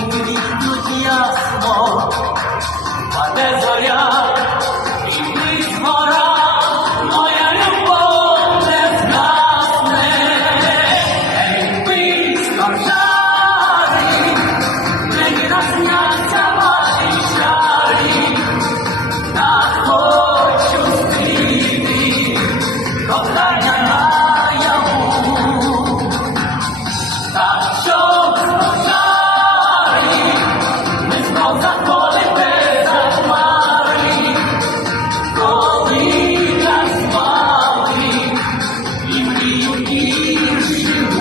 Ентузіазмом, а де зоря, і гора, моя любов не згасне, якби скоржари, мені розняться ваші чари, так. Коли нас мали, і в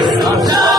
Jesus.